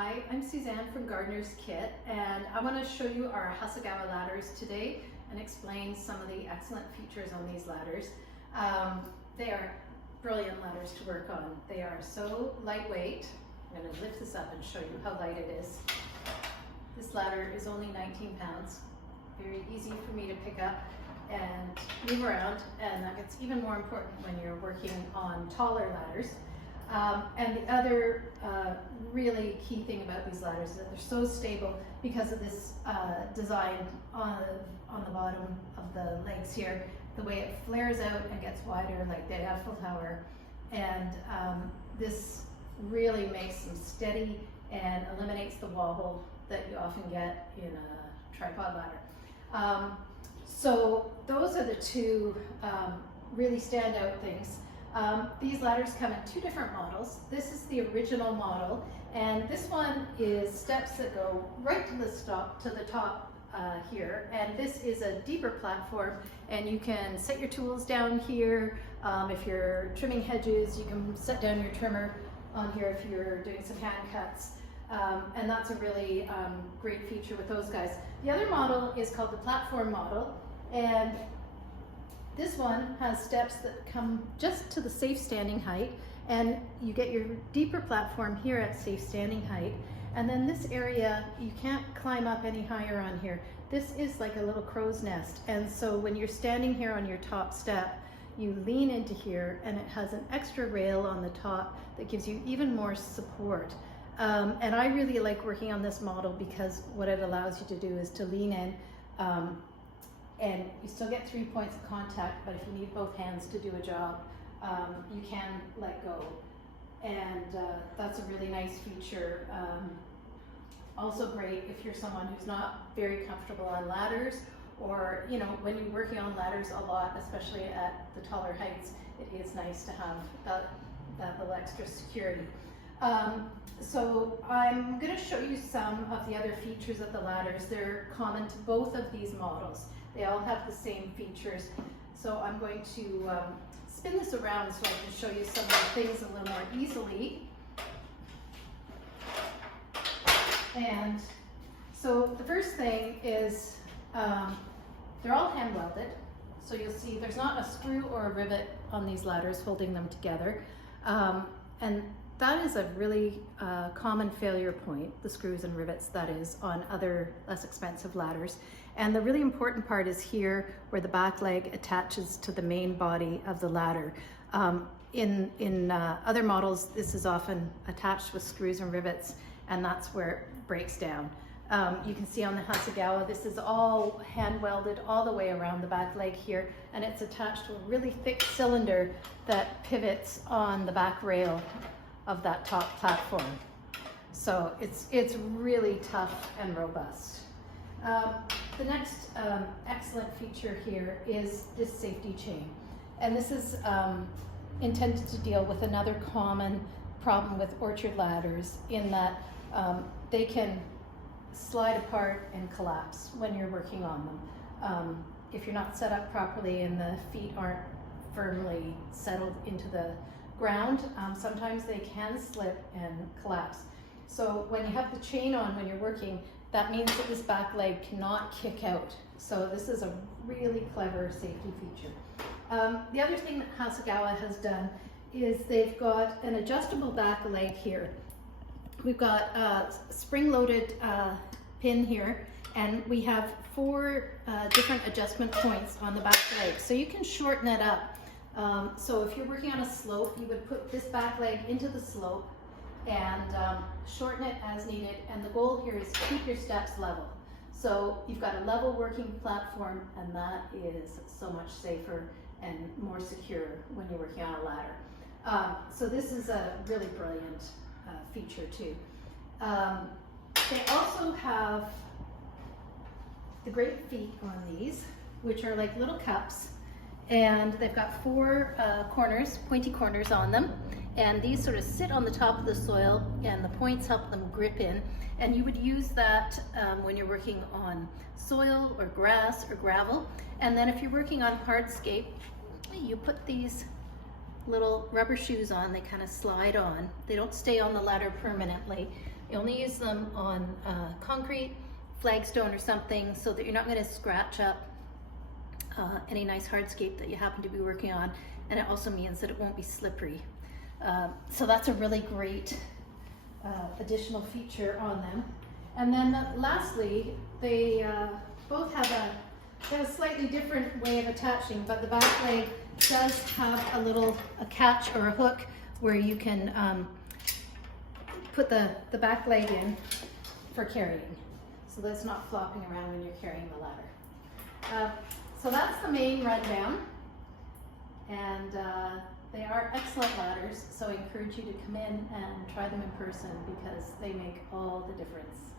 Hi, I'm Suzanne from Gardener's Kit, and I want to show you our Hasegawa ladders today and explain some of the excellent features on these ladders. They are brilliant ladders to work on. They are so lightweight. I'm going to lift this up and show you how light it is. This ladder is only 19 pounds. Very easy for me to pick up and move around, and that gets even more important when you're working on taller ladders. And the other really key thing about these ladders is that they're so stable because of this design on the bottom of the legs here, the way it flares out and gets wider like the Eiffel Tower. And this really makes them steady and eliminates the wobble that you often get in a tripod ladder. So those are the two really standout things. These ladders come in two different models. This is the original model, and this one is steps that go right to the top here. And this is a deeper platform, and you can set your tools down here. If you're trimming hedges, you can set down your trimmer on here if you're doing some hand cuts. And that's a really great feature with those guys. The other model is called the platform model, and this one has steps that come just to the safe standing height, and you get your deeper platform here at safe standing height. And then this area, you can't climb up any higher on here. This is like a little crow's nest. And so when you're standing here on your top step, you lean into here, and it has an extra rail on the top that gives you even more support. And I really like working on this model because what it allows you to do is to lean in, and you still get 3 points of contact, but if you need both hands to do a job, you can let go. And that's a really nice feature. Also great if you're someone who's not very comfortable on ladders, or when you're working on ladders a lot, especially at the taller heights, it is nice to have that little extra security. So I'm going to show you some of the other features of the ladders. They're common to both of these models. They all have the same features. So I'm going to spin this around so I can show you some of the things a little more easily. And so the first thing is they're all hand welded. So you'll see there's not a screw or a rivet on these ladders holding them together. And that is a really common failure point, the screws and rivets, that is, on other less expensive ladders. And the really important part is here where the back leg attaches to the main body of the ladder. In other models, this is often attached with screws and rivets, and that's where it breaks down. You can see on the Hasegawa, this is all hand welded all the way around the back leg here, and it's attached to a really thick cylinder that pivots on the back rail of that top platform. So it's really tough and robust. The next excellent feature here is this safety chain. And this is intended to deal with another common problem with orchard ladders, in that they can slide apart and collapse when you're working on them. If you're not set up properly and the feet aren't firmly settled into the ground, sometimes they can slip and collapse. So when you have the chain on when you're working, that means that this back leg cannot kick out. So this is a really clever safety feature. The other thing that Hasegawa has done is they've got an adjustable back leg here. We've got a spring-loaded pin here, and we have 4 different adjustment points on the back leg. So you can shorten it up. So if you're working on a slope, you would put this back leg into the slope and shorten it as needed. And the goal here is to keep your steps level. So you've got a level working platform, and that is so much safer and more secure when you're working on a ladder. So this is a really brilliant feature too. They also have the great feet on these, which are like little cups. And they've got 4 corners, pointy corners on them. And these sort of sit on the top of the soil, and the points help them grip in. And you would use that when you're working on soil or grass or gravel. And then if you're working on hardscape, you put these little rubber shoes on. They kind of slide on. They don't stay on the ladder permanently. You only use them on concrete, flagstone or something, so that you're not going to scratch up any nice hardscape that you happen to be working on, and it also means that it won't be slippery. So that's a really great additional feature on them. And then lastly, they both have a slightly different way of attaching, but the back leg does have a catch or a hook where you can put the back leg in for carrying, so that it's not flopping around when you're carrying the ladder. So that's the main rundown, and they are excellent ladders, so I encourage you to come in and try them in person because they make all the difference.